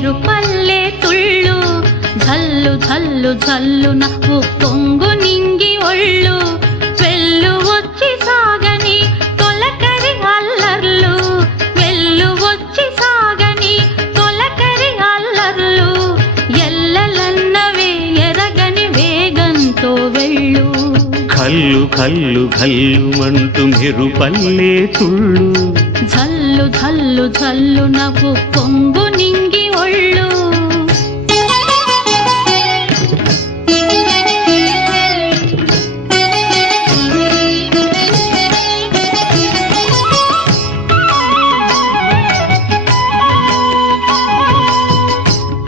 మెరుపల్లే తుళ్ళు జల్లు జల్లు జల్లున ఉప్పొంగు నింగి ఒళ్ళు వెళ్ళు వచ్చి సాగని తొలకరి అల్లర్లు వెళ్ళు వచ్చి సాగని తొలకరి అల్లర్లు ఎల్లలన్నవే ఎరగని వేగంతో వెళ్ళు కల్లు కల్లు కల్లుమంటూ మెరుపల్లే తుళ్ళు జల్లు జల్లు జల్లున ఉప్పొంగు